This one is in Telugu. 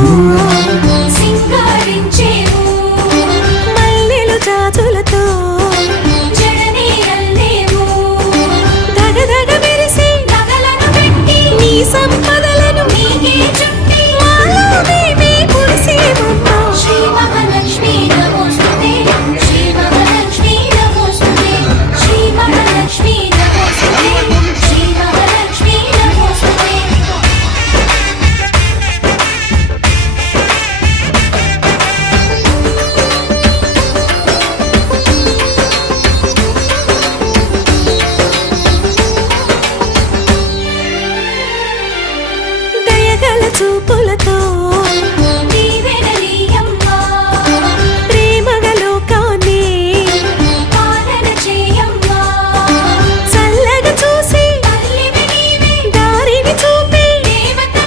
పూలతో సింగారించేవు మల్లెలు జాజులతో జడని అల్లేవు దగదగ మెరిసే నగలను పెట్టి నీ సంపదలను నీకే చుట్టి మాలో మేమే పులిసేమమ్మా. శ్రీ మహాలక్ష్మీ నమోస్తుతే శ్రీ మహాలక్ష్మీ నమోస్తుతే శ్రీ మహాలక్ష్మీ నమోస్తుతే శ్రీ మహాలక్ష్మీ నమోస్తుతే దయగల చూపులతో